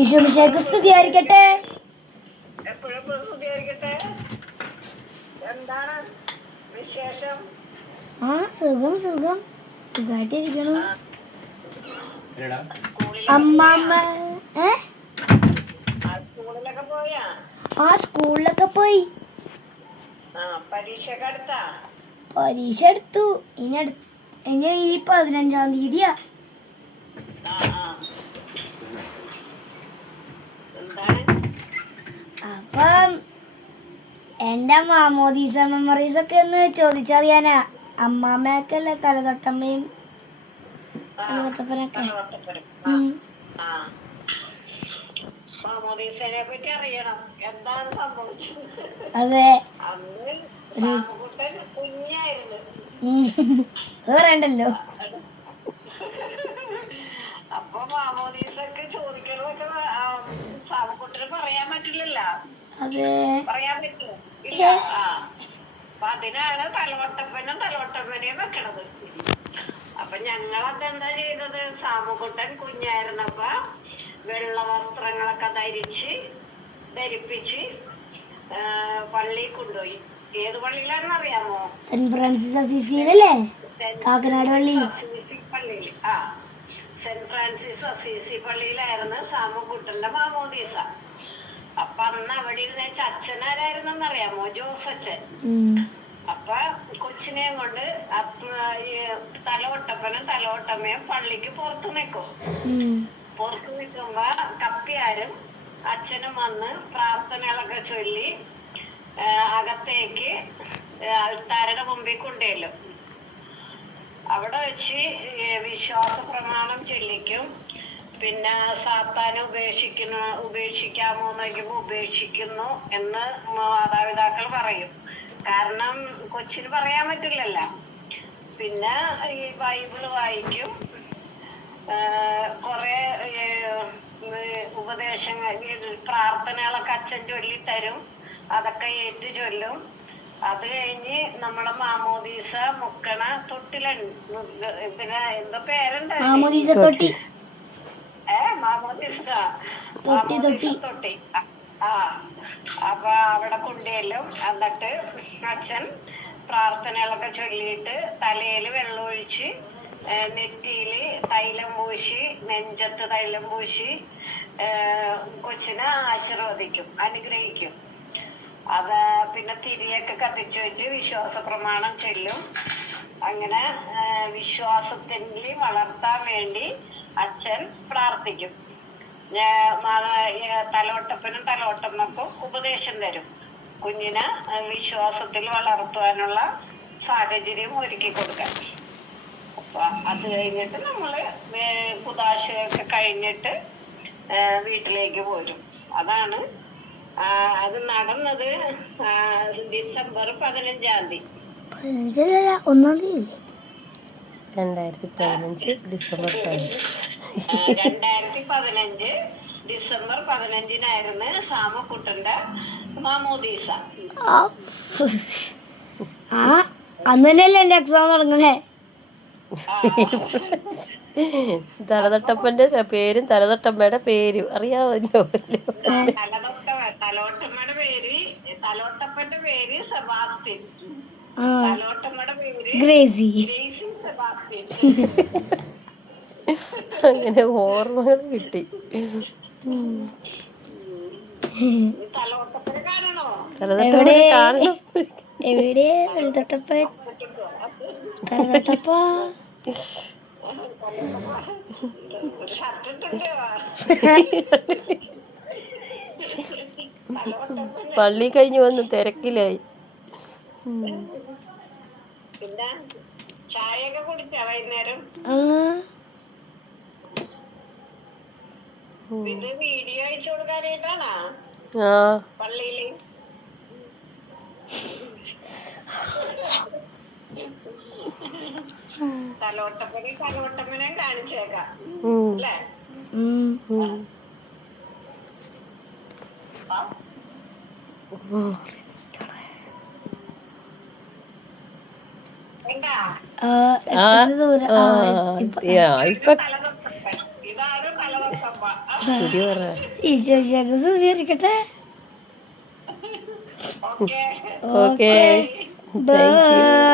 ഈശോമിശിഹായ്ക്ക് സ്തുതിയായിരിക്കട്ടെ. എപ്പോഴും സ്തുതിയായിരിക്കട്ടെ. എന്താണ് വിശേഷം? സുഖം സുഖമായിട്ടിരിക്കണം. അമ്മാമ്മ സ്കൂളിലൊക്കെ പോയാ? സ്കൂളിലൊക്കെ പോയി. പരീക്ഷ എടുത്തു. ഇനി ഈ 15-ാം തീയതിയാ. അപ്പം എന്റെ മാമോദീസ മെമ്മറീസ് ഒക്കെ ഒന്ന് ചോദിച്ചറിയാനാ. അമ്മാമ്മയൊക്കെയല്ലേ തലതൊട്ടമ്മയും തലതൊട്ടപ്പനൊക്കെ. മാമോദീസനെ പറ്റി അറിയണം. എന്താണ് സംഭവിച്ചത്? അതെ, അന്ന് സാമുകുട്ടൻ കുഞ്ഞായിരുന്നു. വേണ്ടല്ലോ. അപ്പൊ മാമോദീസൊക്കെ ചോദിക്കണതൊക്കെ സാമുകുട്ടന് പറയാൻ പറ്റില്ലല്ലോ. പറയാൻ പറ്റുമോ? ഇല്ല. അപ്പൊ അതിനാണ് തലവട്ടപ്പനെയും വെക്കണത്. അപ്പൊ ഞങ്ങളതെന്താ ചെയ്തത്? സാമുകുട്ടൻ കുഞ്ഞായിരുന്നപ്പോ വെള്ള വസ്ത്രങ്ങളൊക്കെ ധരിപ്പിച്ച് പള്ളിയിൽ കൊണ്ടുപോയി. ഏത് പള്ളിയിലാണെന്ന് അറിയാമോ? Saint Francis അസീസിയിലല്ലേ? കാക്കനാട് പള്ളി. പള്ളിയിൽ സെന്റ് ഫ്രാൻസിസ് അസീസി പള്ളിയിലായിരുന്നു സാമുകുട്ടന്റെ മാമോദീസ. അപ്പൊ അന്ന് അവിടെ ഇരുന്ന അച്ഛനാരായിരുന്നെന്ന് അറിയാമോ? ജോസച്ചൻ. അപ്പൊ കൊച്ചിനെയും കൊണ്ട് തലവട്ടമ്മയും പള്ളിക്ക് പുറത്തു നിൽക്കും. പുറത്തു നിൽക്കുമ്പോ കപ്പിയാരും അച്ഛനും വന്ന് പ്രാർത്ഥനകളൊക്കെ ചൊല്ലി അകത്തേക്ക് അൾത്താരുടെ മുമ്പിൽ കൊണ്ടുവരും. അവിടെ വെച്ച് വിശ്വാസ പ്രമാണം ചൊല്ലിക്കും. പിന്നെ സാത്താനെ ഉപേക്ഷിക്കാമോ എന്ന് ചോദിക്കുമ്പോൾ ഉപേക്ഷിക്കുന്നു എന്ന് മാതാപിതാക്കൾ പറയും. കാരണം കൊച്ചിന് പറയാൻ പറ്റില്ലല്ലോ. പിന്നെ ഈ ബൈബിള് വായിക്കും. കുറെ ഉപദേശങ്ങൾ പ്രാർത്ഥനകളൊക്കെ അച്ഛൻ ചൊല്ലിത്തരും. അതൊക്കെ ഏറ്റു ചൊല്ലും. അത് കഴിഞ്ഞ് നമ്മളെ മാമോദീസ മുക്കണ തൊട്ടിലുണ്ട്. പിന്നെ എന്തോ പേരുണ്ട്, മാമോദീസ തൊട്ടി. അപ്പൊ അവിടെ കൊണ്ടുചെല്ലും. എന്നിട്ട് അച്ഛൻ പ്രാർത്ഥനകളൊക്കെ ചൊല്ലിയിട്ട് തലയിൽ വെള്ളമൊഴിച്ച് നെറ്റിയില് തൈലം പൂശി, നെഞ്ചത്ത് തൈലം പൂശി കൊച്ചിനെ ആശീർവദിക്കും, അനുഗ്രഹിക്കും. അത് പിന്നെ തിരിയൊക്കെ കത്തിച്ചു വെച്ച് വിശ്വാസ പ്രമാണം ചൊല്ലും. അങ്ങനെ വിശ്വാസത്തിൽ വളർത്താൻ വേണ്ടി അച്ഛൻ പ്രാർത്ഥിക്കും. തലവട്ടപ്പനും തലവട്ടമ്മക്കും ഉപദേശം തരും. കുഞ്ഞിനെ വിശ്വാസത്തിൽ വളർത്തുവാനുള്ള സാഹചര്യം ഒരുക്കി കൊടുക്കാൻ. അപ്പൊ അത് കഴിഞ്ഞിട്ട് നമ്മള് കുദാശയൊക്കെ കഴിഞ്ഞിട്ട് വീട്ടിലേക്ക് പോരും. അതാണ് അത് നടന്നത് ഡിസംബർ 15-ാം തീയതി. 2015 ഡിസംബർ 2015 ഡിസംബർ 15-നായിരുന്നു സാമുക്കുട്ടന്റെ മാമോദീസ. അന്ന് തന്നെയല്ലേ എന്റെ എക്സാം തുടങ്ങണേ. തലതൊട്ടപ്പന്റെ പേരും തലതൊട്ടമ്മയുടെ പേരും അറിയാമല്ലോ. തലോട്ടമ്മയുടെ പേര്, തലോട്ടപ്പന്റെ പേര് സെബാസ്റ്റ്യൻ. തലോട്ടമ്മയുടെ പേര് ഗ്രേസി സെബാസ്റ്റ്യൻ. അങ്ങനെ ഓർമ്മകൾ കിട്ടി. തലോട്ടപ്പനെ കാണണോ? തലതൊട്ടപ്പനെ കാണണം. എവിടെ തലതൊട്ടപ്പൻ? തലതൊട്ടപ്പ ഒരു ഷർട്ട് ഇട്ടുണ്ട്. പള്ളി കഴിഞ്ഞ് വന്ന് തിരക്കിലായി. പിന്നെ ചായയൊക്കെ കുടിച്ചാ വൈകുന്നേരം? പിന്നെ വീഡിയോ അയച്ചു കൊടുക്കാനായിട്ടാണാ പള്ളിയില്? തലോട്ടമ്മനെ കാണിച്ചേക്കാം അല്ലേ? ഇപ്പൊ ലോട്ടമ്മ. സ്തുതി പറ. ഈശോ സ്വീകരിക്കട്ടെ. Okay okay, bye. Thank U.